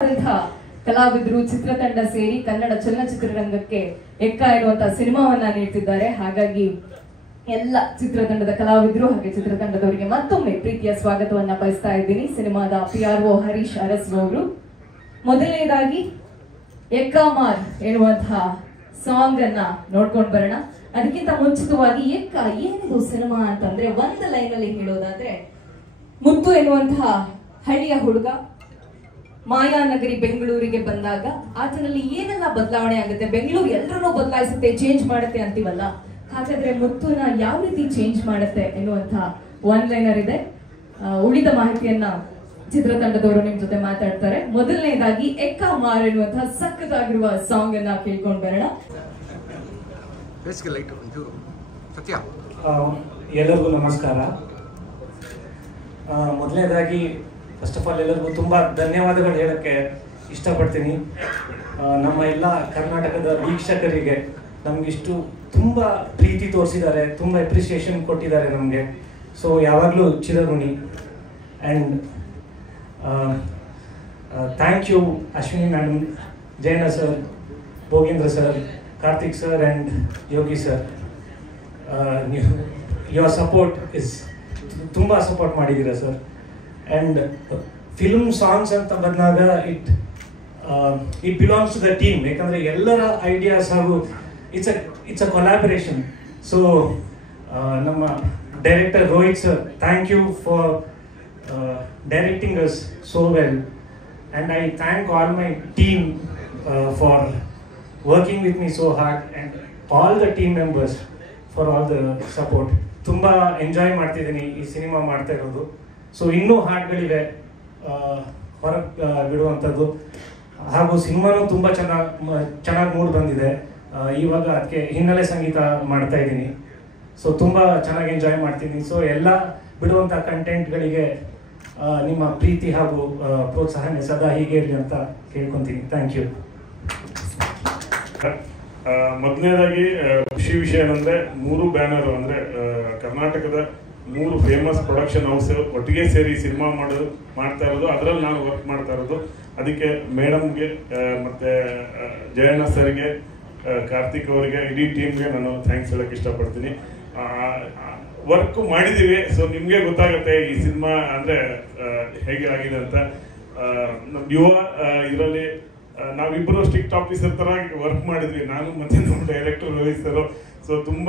ಕಲಾವಿದರು ಚಿತ್ರತಂಡ ಸೇರಿ ಕನ್ನಡ ಚಲನಚಿತ್ರರಂಗಕ್ಕೆ ಎಕ್ಕ ಎನ್ನುವಂತಹ ಸಿನಿಮಾವನ್ನ ನೀಡ್ತಿದ್ದಾರೆ. ಹಾಗಾಗಿ ಎಲ್ಲ ಚಿತ್ರತಂಡದ ಕಲಾವಿದರು ಹಾಗೆ ಚಿತ್ರತಂಡದವರಿಗೆ ಮತ್ತೊಮ್ಮೆ ಪ್ರೀತಿಯ ಸ್ವಾಗತವನ್ನ ಬಯಸ್ತಾ ಇದ್ದೀನಿ. ಸಿನಿಮಾದ PRO ಹರೀಶ್ ಅರಸ್ ಅವರು ಮೊದಲನೇದಾಗಿ ಎಕ್ಕಾಮಾರ್ ಎನ್ನುವಂತಹ ಸಾಂಗ್ ಅನ್ನ ನೋಡ್ಕೊಂಡು ಬರೋಣ. ಅದಕ್ಕಿಂತ ಮುಂಚಿತವಾಗಿ ಎಕ್ಕ ಏನಿದು ಸಿನಿಮಾ ಅಂತಂದ್ರೆ ಒಂದು ಲೈನ್ ಅಲ್ಲಿ ಹೇಳೋದಾದ್ರೆ, ಮುತ್ತು ಎನ್ನುವಂತಹ ಹಳ್ಳಿಯ ಹುಡುಗ ಮಾಯಾನಗರಿ ಬೆಂಗಳೂರಿಗೆ ಬಂದಾಗ ಆತನಲ್ಲಿ ಏನೆಲ್ಲ ಬದಲಾವಣೆ ಆಗುತ್ತೆ, ಬೆಂಗಳೂರು ಎಲ್ಲರನ್ನೂ ಬದಲಾಯಿಸುತ್ತೆ, ಚೇಂಜ್ ಮಾಡುತ್ತೆ ಅಂತೀವಲ್ಲ, ಹಾಗಾದ್ರೆ ಮುತ್ತುನ ಯಾವ ರೀತಿ ಚೇಂಜ್ ಮಾಡುತ್ತೆ ಎನ್ನುವಂತಹ ಒನ್ ಲೈನರ್ ಇದೆ. ಉಳಿದ ಮಾಹಿತಿಯನ್ನ ಚಿತ್ರತಂಡದವರು ನಿಮ್ ಜೊತೆ ಮಾತಾಡ್ತಾರೆ. ಮೊದಲನೇದಾಗಿ ಎಕ್ಕಾಮಾರ್ ಎನ್ನುವಂತಹ ಸಕ್ಕತ್ತಾಗಿರುವ ಸಾಂಗ್ ಅನ್ನ ಕೇಳ್ಕೊಂಡು ಬರೋಣ. ಎಲ್ಲರಿಗೂ ನಮಸ್ಕಾರ. ಮೊದಲನೇದಾಗಿ ಫಸ್ಟ್ ಆಫ್ ಆಲ್ ಎಲ್ಲರಿಗೂ ತುಂಬ ಧನ್ಯವಾದಗಳು ಹೇಳೋಕ್ಕೆ ಇಷ್ಟಪಡ್ತೀನಿ. ನಮ್ಮ ಎಲ್ಲ ಕರ್ನಾಟಕದ ವೀಕ್ಷಕರಿಗೆ ನಮಗಿಷ್ಟು ತುಂಬ ಪ್ರೀತಿ ತೋರಿಸಿದ್ದಾರೆ, ತುಂಬ ಅಪ್ರಿಸಿಯೇಷನ್ ಕೊಟ್ಟಿದ್ದಾರೆ ನಮಗೆ. ಸೊ ಯಾವಾಗಲೂ ಚಿರಋಣಿ. And thank you Ashwini madam, Jayanna sir, Bhogendra sir, Karthik sir and Yogi sir. Your support is ತುಂಬ ಸಪೋರ್ಟ್ ಮಾಡಿದ್ದೀರಾ ಸರ್. ಆ್ಯಂಡ್ ಫಿಲ್ಮ್ ಸಾಂಗ್ಸ್ ಅಂತ ಬಂದಾಗ it belongs to the team. ಯಾಕಂದರೆ ಎಲ್ಲರ ಐಡಿಯಾಸ್ ಹಾಗೂ ಇಟ್ಸ್ ಅ ಕೊಲಾಬರೇಷನ್. ಸೊ ನಮ್ಮ director Rohit sir, thank you for directing us so well. And I thank all my team for working with me so hard, and all the team members for all the support. ತುಂಬ enjoy ಮಾಡ್ತಿದ್ದೀನಿ ಈ cinema ಮಾಡ್ತಾ ಇರೋದು. So ಇನ್ನೂ ಹಾಡುಗಳಿವೆ ಹೊರಗೆ ಬಿಡುವಂಥದ್ದು, ಹಾಗೂ ಸಿನಿಮಾನೂ ತುಂಬ ಚೆನ್ನಾಗಿ ಮೂಡ್ ಬಂದಿದೆ. ಇವಾಗ ಅದಕ್ಕೆ ಹಿನ್ನೆಲೆ ಸಂಗೀತ ಮಾಡ್ತಾ ಇದ್ದೀನಿ. ಸೊ ತುಂಬ ಚೆನ್ನಾಗಿ ಎಂಜಾಯ್ ಮಾಡ್ತೀನಿ. ಸೊ ಎಲ್ಲ ಬಿಡುವಂಥ ಕಂಟೆಂಟ್ಗಳಿಗೆ ನಿಮ್ಮ ಪ್ರೀತಿ ಹಾಗೂ ಪ್ರೋತ್ಸಾಹನೆ ಸದಾ ಹೀಗೆ ಇರಲಿ ಅಂತ ಕೇಳ್ಕೊತೀನಿ. Thank you. ಮೊದಲನೇದಾಗಿ ಖುಷಿ ವಿಷಯ ಏನಂದರೆ 3 ಬ್ಯಾನರು ಅಂದರೆ ಕರ್ನಾಟಕದ 3 ಫೇಮಸ್ ಪ್ರೊಡಕ್ಷನ್ ಹೌಸ್ ಒಟ್ಟಿಗೆ ಸೇರಿ ಸಿನಿಮಾ ಮಾಡ್ತಾ ಇರೋದು. ಅದರಲ್ಲಿ ನಾನು ವರ್ಕ್ ಮಾಡ್ತಾ ಇರೋದು. ಅದಕ್ಕೆ ಮೇಡಮ್ಗೆ ಮತ್ತು ಜಯಣ್ಣ ಸರ್ಗೆ, ಕಾರ್ತಿಕ್ ಅವರಿಗೆ, ಇಡೀ ಟೀಮ್ಗೆ ನಾನು ಥ್ಯಾಂಕ್ಸ್ ಹೇಳೋಕ್ಕೆ ಇಷ್ಟಪಡ್ತೀನಿ. ವರ್ಕ್ ಮಾಡಿದ್ದೀವಿ. ಸೊ ನಿಮಗೆ ಗೊತ್ತಾಗುತ್ತೆ ಈ ಸಿನಿಮಾ ಅಂದರೆ ಹೇಗೆ ಆಗಿದೆ ಅಂತ. ನಮ್ಮ ಯುವ ಇದರಲ್ಲಿ ನಾವಿಬ್ಬರು ಸ್ಟ್ರಿಕ್ಟ್ ಆಫೀಸರ್ ಥರ ವರ್ಕ್ ಮಾಡಿದ್ವಿ, ನಾನು ಮತ್ತು ನಮ್ಮ ಡೈರೆಕ್ಟರ್ ರೋಹಿತ್ ಸರ್. ಸೊ ತುಂಬ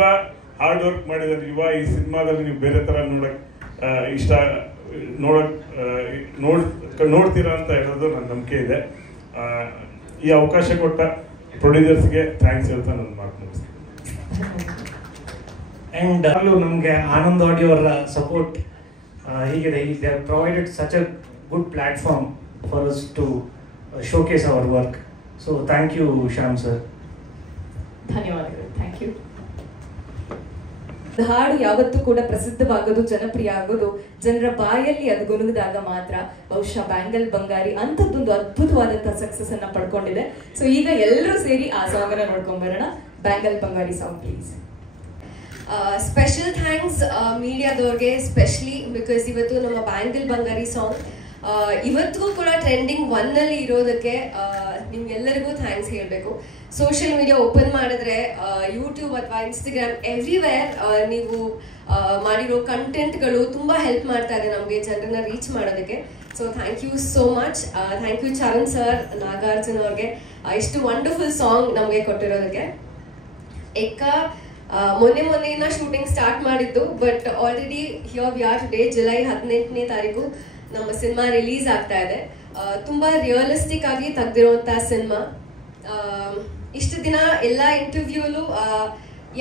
ಹಾರ್ಡ್ ವರ್ಕ್ ಮಾಡಿದ್ದಾರೆ ಯುವ. ಈ ಸಿನಿಮಾದಲ್ಲಿ ನೀವು ಬೇರೆ ಥರ ನೋಡ್ತೀರಾ ಅಂತ ಹೇಳೋದು ನನ್ನ ನಂಬಿಕೆ ಇದೆ. ಈ ಅವಕಾಶ ಕೊಟ್ಟ ಪ್ರೊಡ್ಯೂಸರ್ಸ್ಗೆ ಥ್ಯಾಂಕ್ಸ್ ಹೇಳ್ತಾ ನನ್ನ ಮಾತು ಮುಗಿಸ್ತೀನಿ. ಆ್ಯಂಡ್ ಅಲ್ಲೂ ನಮಗೆ ಆನಂದ್ ಆಡಿಯೋ ಅವರ ಸಪೋರ್ಟ್ ಹೀಗಿದೆ. They have provided such a good platform for us to showcase our work. So thank you Shyam sir. ಧನ್ಯವಾದಗಳು. Thank you. ಹಾಡು ಯಾವತ್ತೂ ಕೂಡ ಪ್ರಸಿದ್ಧವಾಗೋದು, ಜನಪ್ರಿಯ ಆಗೋದು ಜನರ ಬಾಯಲ್ಲಿ ಅದು ಗುನುಗಿದಾಗ ಮಾತ್ರ. ಬಹುಶಃ ಬ್ಯಾಂಗಲ್ ಬಂಗಾರಿ ಅಂಥದ್ದೊಂದು ಅದ್ಭುತವಾದಂತಹ ಸಕ್ಸಸ್ ಅನ್ನ ಪಡ್ಕೊಂಡಿದೆ. ಸೊ ಈಗ ಎಲ್ಲರೂ ಸೇರಿ ಆ ಸಾಂಗ್ ಅನ್ನ ನೋಡ್ಕೊಂಡ್ ಬರೋಣ. Bangle Bangari song please. Special thanks ಮೀಡಿಯಾದವ್ರಿಗೆ, ಸ್ಪೆಷಲಿ ಬಿಕಾಸ್ ಇವತ್ತು ನಮ್ಮ ಬ್ಯಾಂಗಲ್ ಬಂಗಾರಿ ಸಾಂಗ್ ಇವತ್ತಿಗೂ ಕೂಡ ಟ್ರೆಂಡಿಂಗ್ 1 ಇರೋದಕ್ಕೆ ನಿಮ್ಗೆಲ್ಲರಿಗೂ ಥ್ಯಾಂಕ್ಸ್ ಹೇಳಬೇಕು. ಸೋಷಿಯಲ್ ಮೀಡಿಯಾ ಓಪನ್ ಮಾಡಿದ್ರೆ ಯೂಟ್ಯೂಬ್ ಅಥವಾ ಇನ್ಸ್ಟಾಗ್ರಾಮ್ ಎವ್ರಿವೇರ್ ನೀವು ಮಾಡಿರೋ ಕಂಟೆಂಟ್ಗಳು ತುಂಬ ಹೆಲ್ಪ್ ಮಾಡ್ತಾ ಇದೆ ನಮಗೆ ಜನರನ್ನ ರೀಚ್ ಮಾಡೋದಕ್ಕೆ. So thank you so much. Thank you Charan sir, Nagarjuna ಅವ್ರಿಗೆ ಇಷ್ಟು ವಂಡರ್ಫುಲ್ ಸಾಂಗ್ ನಮಗೆ ಕೊಟ್ಟಿರೋದಕ್ಕೆ. ಎಕ್ಕ ಮೊನ್ನೆಯಿಂದ ಶೂಟಿಂಗ್ ಸ್ಟಾರ್ಟ್ ಮಾಡಿದ್ದು, but already here we are today. July 18ನೇ ತಾರೀಕು ನಮ್ಮ ಸಿನಿಮಾ ರಿಲೀಸ್ ಆಗ್ತಾ ಇದೆ. ತುಂಬ ರಿಯಲಿಸ್ಟಿಕ್ ಆಗಿ ತೆಗೆದಿರುವಂತಹ ಸಿನಿಮಾ. ಇಷ್ಟು ದಿನ ಎಲ್ಲ ಇಂಟರ್ವ್ಯೂಲು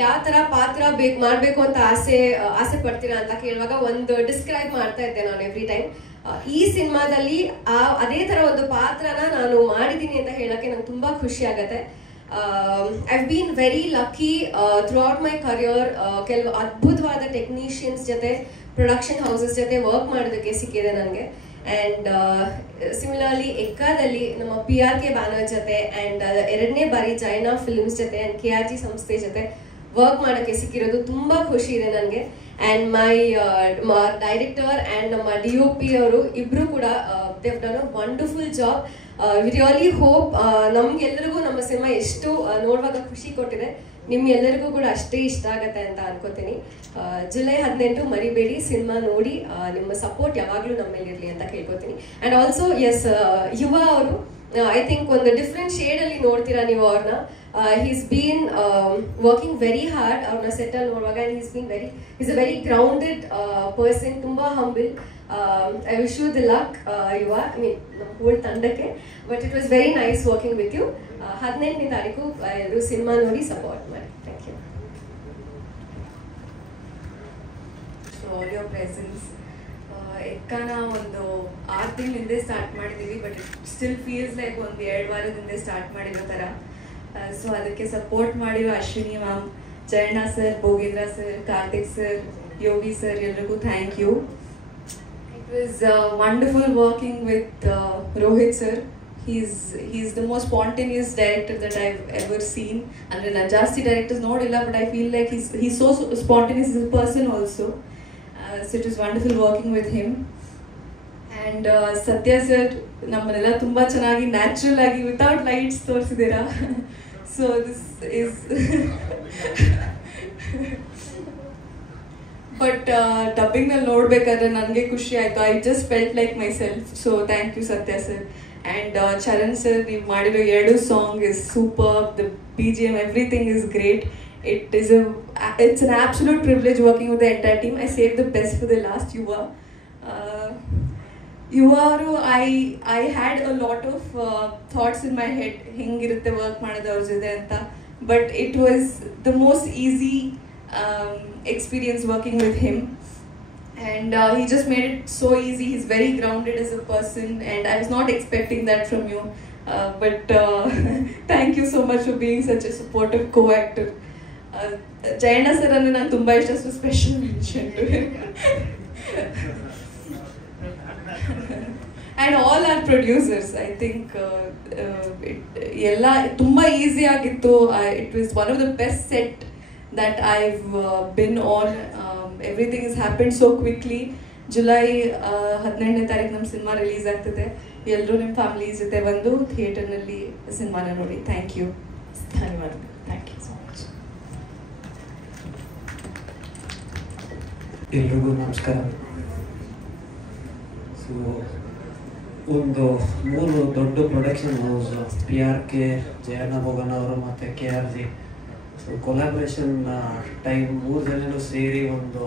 ಯಾವ ಥರ ಪಾತ್ರ ಮಾಡಬೇಕು ಅಂತ ಆಸೆ ಪಡ್ತೀರಾ ಅಂತ ಕೇಳುವಾಗ ಒಂದು ಡಿಸ್ಕ್ರೈಬ್ ಮಾಡ್ತಾ ಇದ್ದೆ ನಾನು ಎವ್ರಿ ಟೈಮ್. ಈ ಸಿನಿಮಾದಲ್ಲಿ ಅದೇ ಥರ ಒಂದು ಪಾತ್ರನ ನಾನು ಮಾಡಿದ್ದೀನಿ ಅಂತ ಹೇಳೋಕ್ಕೆ ನಂಗೆ ತುಂಬ ಖುಷಿ ಆಗುತ್ತೆ. I've been very lucky throughout my career. ಕೆಲವು ಅದ್ಭುತವಾದ ಟೆಕ್ನಿಷಿಯನ್ಸ್ ಜೊತೆ, ಪ್ರೊಡಕ್ಷನ್ ಹೌಸಸ್ ಜೊತೆ ವರ್ಕ್ ಮಾಡೋದಕ್ಕೆ ಸಿಕ್ಕಿದೆ ನನಗೆ. ಆ್ಯಂಡ್ ಸಿಮಿಲರ್ಲಿ ಎಕ್ಕಾದಲ್ಲಿ ನಮ್ಮ PRK ಬ್ಯಾನರ್ ಜೊತೆ ಆ್ಯಂಡ್ 2ನೇ ಬಾರಿ ಜೈನಾ ಫಿಲ್ಮ್ಸ್ ಜೊತೆ ಆ್ಯಂಡ್ KRG ಸಂಸ್ಥೆ ಜೊತೆ ವರ್ಕ್ ಮಾಡೋಕ್ಕೆ ಸಿಕ್ಕಿರೋದು ತುಂಬ ಖುಷಿ ಇದೆ ನನಗೆ. ಆ್ಯಂಡ್ ಮೈ ಡೈರೆಕ್ಟರ್ ಆ್ಯಂಡ್ ನಮ್ಮ DOP ಅವರು ಇಬ್ಬರು ಕೂಡ they've done a wonderful job. We really hope ನಮ್ಗೆಲ್ಲರಿಗೂ ನಮ್ಮ ಸಿನಿಮಾ ಎಷ್ಟು ನೋಡುವಾಗ ಖುಷಿ ಕೊಟ್ಟಿದೆ, ನಿಮ್ಗೆಲ್ಲರಿಗೂ ಕೂಡ ಅಷ್ಟೇ ಇಷ್ಟ ಆಗತ್ತೆ ಅಂತ ಅನ್ಕೋತೀನಿ. ಜುಲೈ 18 ಮರಿಬೇಡಿ, ಸಿನಿಮಾ ನೋಡಿ, ನಿಮ್ಮ ಸಪೋರ್ಟ್ ಯಾವಾಗಲೂ ನಮ್ಮ ಮೇಲೆ ಇರಲಿ ಅಂತ ಕೇಳ್ಕೊತೀನಿ. ಆ್ಯಂಡ್ ಆಲ್ಸೋ ಎಸ್, ಯುವ ಅವರು ಐ ಥಿಂಕ್ ಒಂದು ಡಿಫ್ರೆಂಟ್ ಶೇಡಲ್ಲಿ ನೋಡ್ತೀರಾ ನೀವು ಅವ್ರನ್ನ. he's been working very hard ಅವ್ರನ್ನ ಸೆಟ್ಟಲ್ಲಿ ನೋಡುವಾಗ, and he's a very grounded person, ತುಂಬ humble. I wish you the luck, ಯುವ, I mean ನಮ್ಮ ಹೋಲ್ ತಂಡಕ್ಕೆ. But it was very nice working with you. 18ನೇ ತಾರೀಕು ಎಲ್ಲರೂ ಸಿನಿಮಾ ನೋಡಿ ಸಪೋರ್ಟ್ ಮಾಡಿ. Thank you. All your presence. ಎಕ್ಕನ ಒಂದು 6 ತಿಂಗಳ ಹಿಂದೆ ಸ್ಟಾರ್ಟ್ ಮಾಡಿದ್ದೀವಿ, but it still feels like ಒಂದು 2 ವಾರದಿಂದ ಸ್ಟಾರ್ಟ್ ಮಾಡಿರೋ ಥರ. ಸೊ ಅದಕ್ಕೆ ಸಪೋರ್ಟ್ ಮಾಡಿರೋ Ashwini ma'am, Jayanna sir, Bhogendra sir, Karthik sir, Yogi sir, ಎಲ್ರಿಗೂ thank you. It was wonderful working with Rohit sir. He's the most spontaneous director that I've ever seen. ಅಂದರೆ ನಾನು ಜಾಸ್ತಿ ಡೈರೆಕ್ಟರ್ಸ್ ನೋಡಿಲ್ಲ, but I feel like he's so spontaneous as a person also. So it was wonderful working with him. And Satya sir ನಮ್ಮನ್ನೆಲ್ಲ ತುಂಬ ಚೆನ್ನಾಗಿ natural ಆಗಿ without lights ತೋರಿಸಿದ್ದೀರಾ. So this is but ಡಬ್ಬಿಂಗ್ನಲ್ಲಿ ನೋಡಬೇಕಾದ್ರೆ ನನಗೆ ಖುಷಿ ಆಯಿತು. I just felt like myself. So thank you Satya sir. And Charan sir, ನೀವು ಮಾಡಿರೋ 2 song is super. The BGM, everything is great. It's an absolute privilege working with the entire team. I saved the best for the last. Yuvaru, I had a lot of thoughts in my head hingirutte work ಮಾಡೋದು ಅವ್ರ ಜೊತೆ ಅಂತ, but it was the most easy experience working with him, and he just made it so easy. He's very grounded as a person, and I was not expecting that from you, but thank you so much for being such a supportive co-actor. Jayanna sir ಅಂದರೆ ನಾನು ತುಂಬ ಇಷ್ಟ, so special mention to him. And all our producers, I think ಎಲ್ಲ ತುಂಬ easy ಆಗಿತ್ತು. It was one of the best set that I've been on. Everything is happen so quickly. July 18ನೇ ತಾರೀಕು ನಮ್ಮ ಸಿನಿಮಾ ರಿಲೀಸ್ ಆಗ್ತದೆ. ಎಲ್ಲರೂ ನಿಮ್ಮ family ಜೊತೆ ಬಂದು ಥಿಯೇಟರ್ನಲ್ಲಿ ಸಿನಿಮಾನ ನೋಡಿ. Thank you. ಧನ್ಯವಾದಗಳು. Thank you so much. ಎಲ್ರಿಗೂ ನಮಸ್ಕಾರ. ಸೊ ಒಂದು 3 ದೊಡ್ಡ production house, PRK, Jayanna Bhoganna ಅವರು ಮತ್ತು KRG. ಸೊ ಕೊಲಾಬ್ರೇಷನ್ ಟೈಮ್ 3 ಜನರು ಸೇರಿ ಒಂದು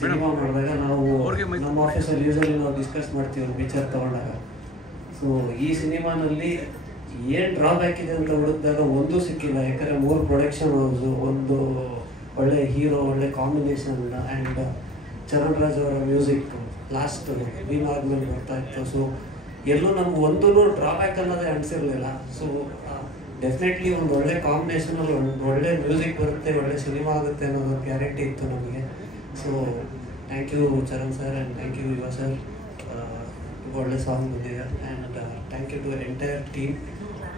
ಸಿನಿಮಾ ಮಾಡಿದಾಗ ನಾವು ನಮ್ಮ ಆಫೀಸಲ್ಲಿ ಯೂಸಲಿ ನಾವು ಡಿಸ್ಕಸ್ ಮಾಡ್ತೀವಿ ಪಿಕ್ಚರ್ ತೊಗೊಂಡಾಗ. ಸೊ ಈ ಸಿನಿಮಾನಲ್ಲಿ ಏನು ಡ್ರಾಬ್ಯಾಕ್ ಇದೆ ಅಂತ ಹುಡುಕಿದಾಗ ಒಂದೂ ಸಿಕ್ಕಿಲ್ಲ. ಯಾಕಂದರೆ 3 ಪ್ರೊಡಕ್ಷನ್ ಹೌಸು, ಒಂದು ಒಳ್ಳೆ ಹೀರೋ, ಒಳ್ಳೆ ಕಾಂಬಿನೇಷನ್, ಆ್ಯಂಡ್ ಚರಣ್ ರಾಜ್ ಅವರ ಮ್ಯೂಸಿಕ್ ಲಾಸ್ಟ್ ವೀನ್ ಆದ್ಮೇಲೆ ಬರ್ತಾ ಇತ್ತು. ಸೊ ಎಲ್ಲೂ ನಮ್ಗೆ ಒಂದೂ ಡ್ರಾಬ್ಯಾಕ್ ಅನ್ನೋದೇ ಅನಿಸಿರಲಿಲ್ಲ. ಸೊ ಡೆಫಿನೆಟ್ಲಿ ಒಂದು ಒಳ್ಳೆ ಕಾಂಬಿನೇಷನಲ್ಲಿ ಒಂದು ಒಳ್ಳೆ ಮ್ಯೂಸಿಕ್ ಬರುತ್ತೆ, ಒಳ್ಳೆ ಸಿನಿಮಾ ಆಗುತ್ತೆ ಅನ್ನೋದು ಗ್ಯಾರಂಟಿ ಇತ್ತು ನಮಗೆ. So thank you Charan sir, and thank you Yuva sir. ಒಳ್ಳೆ ಸಾಂಗ್ ಬಂದಿದೆ, and thank you to entire team.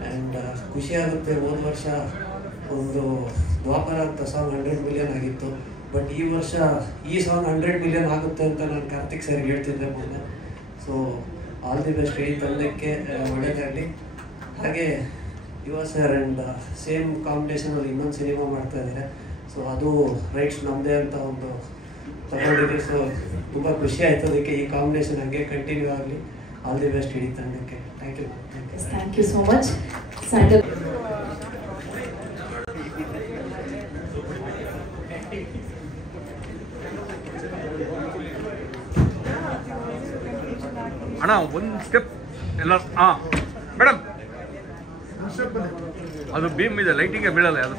And ಖುಷಿ ಆಗುತ್ತೆ, ಹೋದ ವರ್ಷ ಒಂದು ದ್ವಾಪರ ಅಂತ ಸಾಂಗ್ 100 ಮಿಲಿಯನ್ ಆಗಿತ್ತು, ಬಟ್ ಈ ವರ್ಷ ಈ ಸಾಂಗ್ 100 ಮಿಲಿಯನ್ ಆಗುತ್ತೆ ಅಂತ ನಾನು ಕಾರ್ತಿಕ್ ಸರ್ಗೆ ಹೇಳ್ತಿದ್ದೆ ಮೊನ್ನೆ. ಸೊ ಆಲ್ ದಿ ಬೆಸ್ಟ್ ಈ ತಂಡಕ್ಕೆ, ಒಳ್ಳೆಯದಾಗಲಿ. ಹಾಗೆ ಯುವ ಸರ್ ಆ್ಯಂಡ್ ಸೇಮ್ ಕಾಂಬಿನೇಷನಲ್ಲಿ ಇನ್ನೊಂದು ಸಿನಿಮಾ ಮಾಡ್ತಾ ಇದ್ದಾರೆ. ಸೊ ಅದು ರೈಟ್ಸ್ ನಮ್ಮದೇ ಅಂತ ಒಂದು ತಗೊಂಡಿದ್ದೀವಿ. ಸೊ ತುಂಬ ಖುಷಿ ಆಯಿತು. ಅದಕ್ಕೆ ಈ ಕಾಂಬಿನೇಷನ್ ಹಂಗೆ ಕಂಟಿನ್ಯೂ ಆಗಲಿ. ಆಲ್ ದಿ ಬೆಸ್ಟ್ ಇಡೀ ತಂಡಕ್ಕೆ. Thank you. Thank you so much. Sandal ಅಣ್ಣ ಒಂದು ಸ್ಟೆಪ್ ಎಲ್ಲ. ಹಾಂ ಮೇಡಮ್, ಅದು ಬೀಮ್ ಇದೆ, ಲೈಟಿಂಗೇ ಬೀಳಲ್ಲ ಅದು.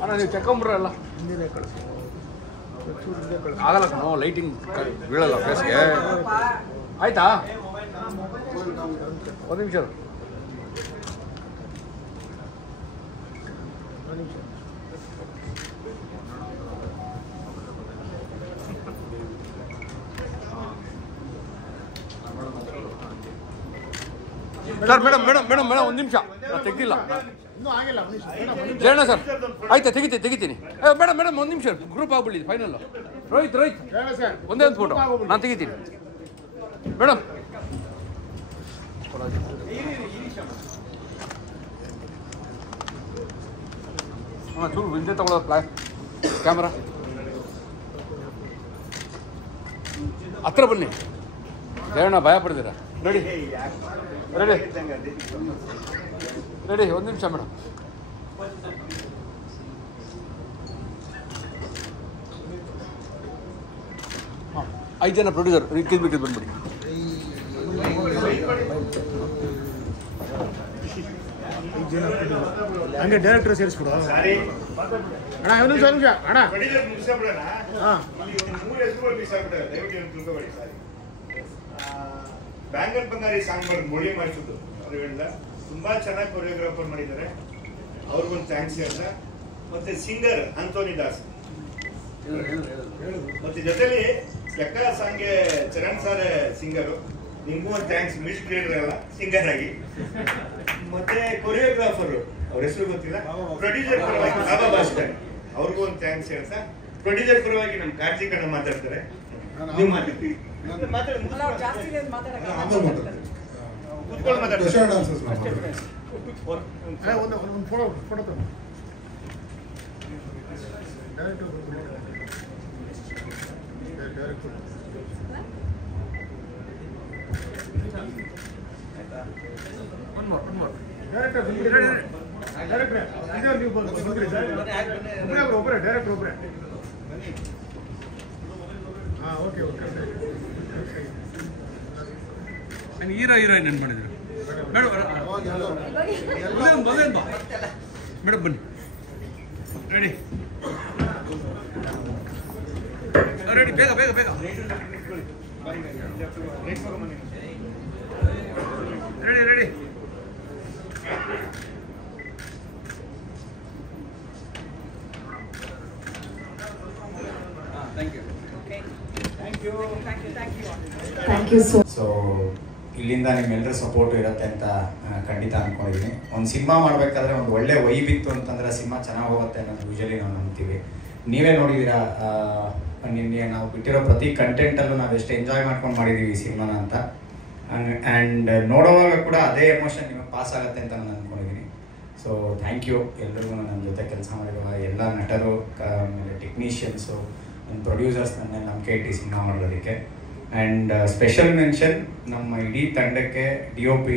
ಅಣ್ಣ ನೀವು ಚೆಕ್ಕೊಂಬ್ರಲ್ಲ ಆಗಲ್ಲ ಕಣೋ, ಲೈಟಿಂಗ್ ಬೀಳಲ್ಲ ಫೇಸ್ಗೆ. ಆಯ್ತಾ, ಒಂದು ನಿಮಿಷ. ಸರ್ ಮೇಡಮ್ ಒಂದು ನಿಮಿಷ ತೆಗ್ದಿಲ್ಲ ಜಯಣ್ಣ ಸರ್ ಆಯ್ತಾ ತೆಗಿತೀನಿ ಮೇಡಮ್ ಒಂದು ನಿಮಿಷ ಗ್ರೂಪ್ ಆಗ್ಬಿಡಿ ಫೈನಲ್ ರೋಹಿತ್ ಒಂದೇ ಒಂದು ಫೋಟೋ ನಾನು ತೆಗಿತೀನಿ ಮೇಡಮ್ ಹಾಂ ಚೂರು ಹಿಂದೆ ತಗೊಳ್ಳೋದು ಕ್ಯಾಮ್ರಾ ಹತ್ರ ಬನ್ನಿ ಜಯಣ್ಣ ಭಯ ಪಡ್ತೀರಾ ರೆಡಿ ಒಂದು ನಿಮಿಷ ಮೇಡಮ್ ಹಾಂ 5 ಜನ ಪ್ರೊಡ್ಯೂಸರ್ ಕಿದ್ಬಿಟ್ಟು ಬಂದ್ಬಿಡಿ ಹಂಗೆ ಡೈರೆಕ್ಟರ್ ಸೇರಿಸ್ಬಿಡು ಅಣ್ಣ ಇನ್ನೊಂದು ನಿಮಿಷ ಅಣ್ಣ ಬ್ಯಾಂಗಲ್ ಬಂಗಾರಿ ಸಾಂಗ್ ಮಾಡಿ ಮುಳಿ ಮಾಡಿಸಿದ್ದು ಅವ್ರು ಹೇಳಿದ ತುಂಬಾ ಚೆನ್ನಾಗಿ ಕೊರಿಯೋಗ್ರಾಫರ್ ಮಾಡಿದ್ದಾರೆ ಅವ್ರಿಗೊಂದು ಥ್ಯಾಂಕ್ಸ್ ಹೇಳ್ದ ಮತ್ತೆ ಸಿಂಗರ್ ಅಂತೋನಿ ದಾಸ್ ಮತ್ತೆ ಜೊತೆಲಿ ಎಕ್ಕ ಸಾಂಗ್ಗೆ ಚರಣ್ ಸರ್ ಸಿಂಗರು ನಿಮ್ಗೂ ಒಂದು ಥ್ಯಾಂಕ್ಸ್ ಮ್ಯೂಸಿಕ್ ಡೈರೆಕ್ಟರ್ ಅಲ್ಲ ಸಿಂಗರ್ ಆಗಿ ಮತ್ತೆ ಕೊರಿಯೋಗ್ರಾಫರ್ ಅವ್ರ ಹೆಸರು ಗೊತ್ತಿಲ್ಲ ಪ್ರೊಡ್ಯೂಸರ್ ಪರವಾಗಿ ಬಾಬಾ ಭಾಸ್ಕರ್ ಅವ್ರಿಗೂ ಒಂದು ಥ್ಯಾಂಕ್ಸ್ ಹೇಳ್ತಾ ಪ್ರೊಡ್ಯೂಸರ್ ಪರವಾಗಿ ನಮ್ಮ ಕಾರ್ತಿಕ್ ಅಣ್ಣ ಮಾತಾಡ್ತಾರೆ ನೀವು ಮಾತಾಡ್ತೀವಿ ಡೈರೆಕ್ಟರ್ ಒಬ್ಬರೇ ಹಾಂ ಓಕೆ ಹೀರೋಯಿನ್ ಏನು ಮಾಡಿದ್ರು ಮೇಡಮ್ ಬನ್ನಿ ರೆಡಿ ಬೇಗ ರೆಡಿ ಸೊ ಇಲ್ಲಿಂದ ನಿಮ್ಮೆಲ್ಲರ ಸಪೋರ್ಟ್ ಇರುತ್ತೆ ಅಂತ ಖಂಡಿತ ಅನ್ಕೊಂಡಿದ್ದೀನಿ. ಒಂದು ಸಿನಿಮಾ ಮಾಡಬೇಕಾದ್ರೆ ಒಂದು ಒಳ್ಳೆ ವೈಬ್ ಇತ್ತು ಅಂತಂದ್ರೆ ಸಿನಿಮಾ ಚೆನ್ನಾಗಿ ಹೋಗುತ್ತೆ ಅನ್ನೋದು ಯೂಶಲಿ ನಾವು ನಂಬ್ತೀವಿ. ನೀವೇ ನೋಡಿದ್ದೀರಾ ನಿನ್ನೆ ನಾವು ಬಿಟ್ಟಿರೋ ಪ್ರತಿ ಕಂಟೆಂಟಲ್ಲೂ ನಾವು ಎಷ್ಟು ಎಂಜಾಯ್ ಮಾಡ್ಕೊಂಡು ಮಾಡಿದ್ದೀವಿ ಈ ಸಿನಿಮಾನ ಅಂತ. ಆ್ಯಂಡ್ ನೋಡುವಾಗ ಕೂಡ ಅದೇ ಎಮೋಷನ್ ನಿಮಗೆ ಪಾಸ್ ಆಗುತ್ತೆ ಅಂತ ನಾನು ಅಂದ್ಕೊಂಡಿದ್ದೀನಿ. ಸೊ ಥ್ಯಾಂಕ್ ಯು ಎಲ್ರಿಗೂ, ನನ್ನ ಜೊತೆ ಕೆಲಸ ಮಾಡಿರುವ ಎಲ್ಲ ನಟರು, ಆಮೇಲೆ ಟೆಕ್ನಿಷಿಯನ್ಸು, ನನ್ನ ಪ್ರೊಡ್ಯೂಸರ್ಸ್ ನನ್ನ ನಂಬಿಕೆ ಇಟ್ಟು ಸಿನಿಮಾ ಮಾಡೋದಕ್ಕೆ. ಆ್ಯಂಡ್ ಸ್ಪೆಷಲ್ ಮೆನ್ಷನ್ ನಮ್ಮ ಇಡೀ ತಂಡಕ್ಕೆ, DOP,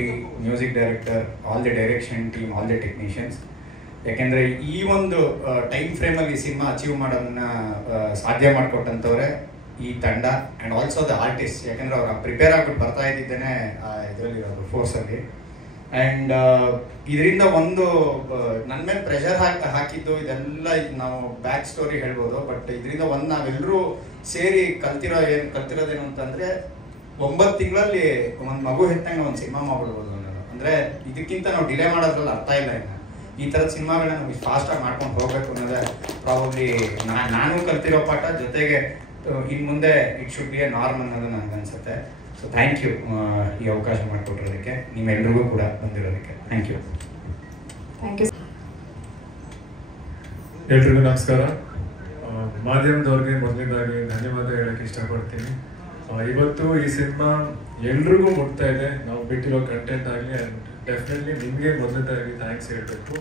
music director, all the direction team, all the technicians. ಯಾಕೆಂದರೆ ಈ ಒಂದು ಟೈಮ್ ಫ್ರೇಮಲ್ಲಿ ಸಿನಿಮಾ ಅಚೀವ್ ಮಾಡೋದನ್ನ ಸಾಧ್ಯ ಮಾಡಿಕೊಟ್ಟಂಥವ್ರೆ ಈ ತಂಡ. ಆ್ಯಂಡ್ ಆಲ್ಸೋ ದ ಆರ್ಟಿಸ್ಟ್, ಯಾಕೆಂದರೆ ಅವ್ರು ಪ್ರಿಪೇರ್ ಆಗಿಬಿಟ್ಟು ಬರ್ತಾ ಇದ್ದಿದ್ದೇನೆ ಇದರಲ್ಲಿರೋದು ಫೋರ್ಸಲ್ಲಿ. ಆ್ಯಂಡ್ ಇದರಿಂದ ಒಂದು ನನ್ನ ಮೇಲೆ ಪ್ರೆಷರ್ ಹಾಕಿದ್ದು ಇದೆಲ್ಲ ನಾವು ಬ್ಯಾಕ್ ಸ್ಟೋರಿ ಹೇಳ್ಬೋದು. ಬಟ್ ಇದರಿಂದ ಒಂದು ನಾವೆಲ್ಲರೂ ಸೇರಿ ಕಲ್ತಿರೋದೇನು ಅಂತಂದರೆ 9 ತಿಂಗಳಲ್ಲಿ ಒಂದು ಮಗು ಹೆತ್ತಂಗೆ ಒಂದು ಸಿನಿಮಾ ಮಾಡ್ಬಿಡ್ಬೋದು ಅನ್ನೋದು. ಅಂದರೆ ಇದಕ್ಕಿಂತ ನಾವು ಡಿಲೇ ಮಾಡೋದ್ರಲ್ಲಿ ಅರ್ಥ ಇಲ್ಲ. ಇನ್ನು ಈ ಥರದ ಸಿನಿಮಾಗಳನ್ನ ನಾವು ಫಾಸ್ಟಾಗಿ ಮಾಡ್ಕೊಂಡು ಹೋಗಬೇಕು ಅನ್ನೋದೇ ಪ್ರಾಬಬ್ಲಿ ನಾನು ಕಲ್ತಿರೋ ಪಾಠ. ಜೊತೆಗೆ ಇನ್ನು ಮುಂದೆ it should be A norm ಅನ್ನೋದು ನನಗನ್ಸುತ್ತೆ. ಸೊ ಥ್ಯಾಂಕ್ ಯು ಈ ಅವಕಾಶ ಮಾಡಿಕೊಟ್ಟಿರೋದಕ್ಕೆ, ನಿಮ್ಮೆಲ್ರಿಗೂ ಕೂಡ ಬಂದಿರೋದಕ್ಕೆ ಥ್ಯಾಂಕ್ ಯು. ಎಲ್ರಿಗೂ ನಮಸ್ಕಾರ. ಮಾಧ್ಯಮದವ್ರಿಗೆ ಮೊದಲನೇದಾಗಿ ಧನ್ಯವಾದ ಹೇಳಕ್ಕೆ ಇಷ್ಟಪಡ್ತೀನಿ. ಇವತ್ತು ಈ ಸಿನಿಮಾ ಎಲ್ರಿಗೂ ಮುಟ್ತಾ ಇದೆ. ನಾವು ಬಿಟ್ಟಿರೋ ಕಂಟೆಂಟ್ ಆಗಲಿ, ಆ್ಯಂಡ್ ಡೆಫಿನೆಟ್ಲಿ ನಿಮಗೆ ಮೊದಲನೇದಾಗಿ ಥ್ಯಾಂಕ್ಸ್ ಹೇಳಬೇಕು.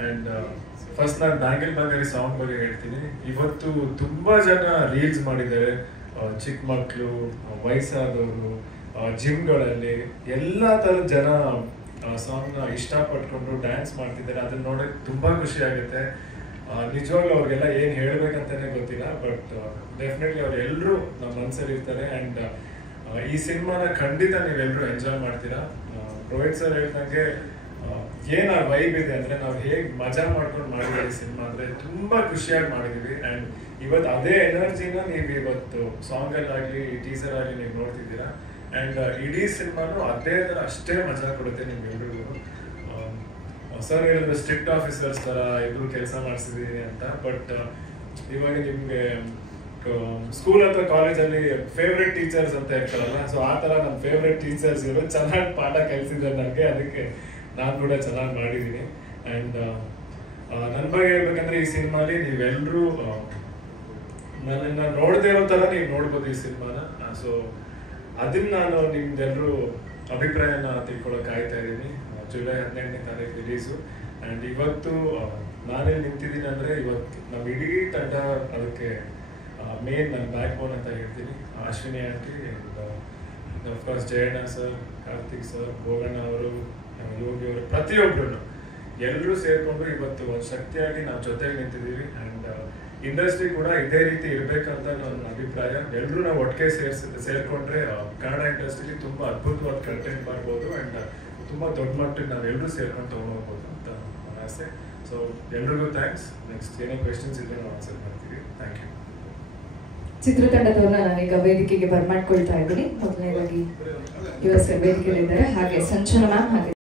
ಆ್ಯಂಡ್ ಫಸ್ಟ್ ನಾನು ಬ್ಯಾಂಗಲ್ ಬಂಗಾರಿ ಸಾಂಗ್ ಬಗ್ಗೆ ಹೇಳ್ತೀನಿ. ಇವತ್ತು ತುಂಬ ಜನ ರೀಲ್ಸ್ ಮಾಡಿದ್ದಾರೆ, ಚಿಕ್ಕ ಮಕ್ಕಳು, ವಯಸ್ಸಾದವರು, ಜಿಮ್ಗಳಲ್ಲಿ ಎಲ್ಲ ಥರದ ಜನ ಸಾಂಗ್ನ ಇಷ್ಟಪಟ್ಕೊಂಡು ಡ್ಯಾನ್ಸ್ ಮಾಡ್ತಿದ್ದಾರೆ. ಅದನ್ನ ನೋಡೋಕ್ಕೆ ತುಂಬ ಖುಷಿ ಆಗುತ್ತೆ. ನಿಜವಾಗ್ಲೂ ಅವ್ರಿಗೆಲ್ಲ ಏನು ಹೇಳ್ಬೇಕಂತಾನೆ ಗೊತ್ತಿಲ್ಲ. ಬಟ್ ಡೆಫಿನೆಟ್ಲಿ ಅವ್ರು ಎಲ್ಲರೂ ನಮ್ಮ ಮನಸ್ಸಲ್ಲಿ ಇರ್ತಾರೆ. ಆ್ಯಂಡ್ ಈ ಸಿನಿಮಾನ ಖಂಡಿತ ನೀವೆಲ್ಲರೂ ಎಂಜಾಯ್ ಮಾಡ್ತೀರಾ. ರೋಹಿತ್ ಸರ್ ಹೇಳ್ದಂಗೆ ಏನು ಆ ವೈಬ್ ಇದೆ ಅಂದರೆ ನಾವು ಹೇಗೆ ಮಜಾ ಮಾಡ್ಕೊಂಡು ಮಾಡಿದ್ದೀವಿ ಸಿನಿಮಾ ಅಂದರೆ ತುಂಬ ಖುಷಿಯಾಗಿ ಮಾಡಿದ್ದೀವಿ. ಆ್ಯಂಡ್ ಇವತ್ತು ಅದೇ ಎನರ್ಜಿನ ನೀವು ಇವತ್ತು ಸಾಂಗಲ್ಲಾಗಲಿ, ಟೀಸರ್ ಆಗಲಿ ನೀವು ನೋಡ್ತಿದ್ದೀರಾ. ಆ್ಯಂಡ್ ಇಡೀ ಸಿನಿಮಾನು ಅದೇ ಥರ ಅಷ್ಟೇ ಮಜಾ ಕೊಡುತ್ತೆ ನಿಮ್ಗೆಲ್ರಿಗೂ. ಸರ್ ಹೇಳಿದ್ರು ಸ್ಟ್ರಿಕ್ಟ್ ಆಫೀಸರ್ಸ್ ಥರ ಇಬ್ಬರು ಕೆಲಸ ಮಾಡಿಸಿದ್ದೀನಿ ಅಂತ. ಬಟ್ ಇವಾಗ ನಿಮಗೆ ಸ್ಕೂಲ್ ಅಥವಾ ಕಾಲೇಜಲ್ಲಿ ಫೇವ್ರೆಟ್ ಟೀಚರ್ಸ್ ಅಂತ ಇರ್ತಾರಲ್ಲ, ಸೊ ಆ ಥರ ನನ್ನ ಫೇವ್ರೆಟ್ ಟೀಚರ್ಸ್ ಇವರು ಚೆನ್ನಾಗಿ ಪಾಠ ಕಲಿಸಿದ್ದಾರೆ ನನಗೆ. ಅದಕ್ಕೆ ನಾನು ಕೂಡ ಚೆನ್ನಾಗಿ ಮಾಡಿದ್ದೀನಿ. ಆ್ಯಂಡ್ ನನ್ನ ಬಗ್ಗೆ ಹೇಳ್ಬೇಕಂದ್ರೆ ಈ ಸಿನಿಮಾಲಿ ನೀವೆಲ್ಲರೂ ನನ್ನನ್ನು ನೋಡದೇ ಇರೋ ಥರ ನೀವು ನೋಡ್ಬೋದು ಈ ಸಿನಿಮಾನ. ಸೊ ಅದನ್ನ ನಾನು ನಿಮ್ದೆಲ್ಲರೂ ಅಭಿಪ್ರಾಯನ ತಿಳ್ಕೊಳಕ್ಕೆ ಕಾಯ್ತಾ ಇದ್ದೀನಿ. ಜುಲೈ 18ನೇ ತಾರೀಕು ರಿಲೀಸು. ಆ್ಯಂಡ್ ಇವತ್ತು ನಾನೇ ನಿಂತಿದ್ದೀನಿ ಅಂದರೆ ಇವತ್ತು ನಮ್ಮ ಇಡೀ ತಂಡ ಅದಕ್ಕೆ ಮೇನ್ ನನ್ನ ಬ್ಯಾಕ್ ಬೋನ್ ಅಂತ ಹೇಳ್ತೀನಿ. Ashwini aunty and of course Jayanna sir, Karthik sir, Bhoganna ಅವರು, ಯೋಗಿ ಅವರು, ಪ್ರತಿಯೊಬ್ಬರು ಎಲ್ಲರೂ ಸೇರಿಕೊಂಡು ಇವತ್ತು ಒಂದು ಶಕ್ತಿಯಾಗಿ ನಾವು ಜೊತೆಗೆ ನಿಂತಿದ್ದೀವಿ. ಆ್ಯಂಡ್ ಇಂಡಸ್ಟ್ರಿ ಕೂಡ ಇದೇ ರೀತಿ ಇರಬೇಕಂತ ನನ್ನ ಅಭಿಪ್ರಾಯ. ಎಲ್ಲರೂ ನಾವು ಒಟ್ಟಿಗೆ ಸೇರಿಕೊಂಡ್ರೆ ಕನ್ನಡ ಇಂಡಸ್ಟ್ರಿಲಿ ತುಂಬ ಅದ್ಭುತವಾದ ಕಂಟೆಂಟ್ ಮಾಡ್ಬೋದು. ಆ್ಯಂಡ್ ತುಂಬ ದೊಡ್ಡ ಮಟ್ಟಿಗೆ ನಾವೆಲ್ಲರೂ ಸೇರ್ಕೊಂಡು ತೊಗೊಂಡೋಗ್ಬೋದು ಅಂತ ನನ್ನ ಆಸೆ. ಸೊ ಎಲ್ರಿಗೂ ಥ್ಯಾಂಕ್ಸ್. ನೆಕ್ಸ್ಟ್ ಏನೋ ಕ್ವೆಶನ್ಸ್ ಇದ್ದರೆ ನಾವು ಆನ್ಸರ್ ಮಾಡ್ತೀವಿ. Thank you. ಚಿತ್ರತಂಡದವ್ರನ್ನ ನಾನೀಗ ವೇದಿಕೆಗೆ ಬರ್ಮಾಡ್ಕೊಳ್ತಾ ಇದ್ದೀನಿ. ಮೊದಲನೇದಾಗಿ ಯುವ ವೇದಿಕೆಯಲ್ಲಿದ್ದಾರೆ, ಹಾಗೆ ಸಂಚನ ಮ್ಯಾಮ್, ಹಾಗೆ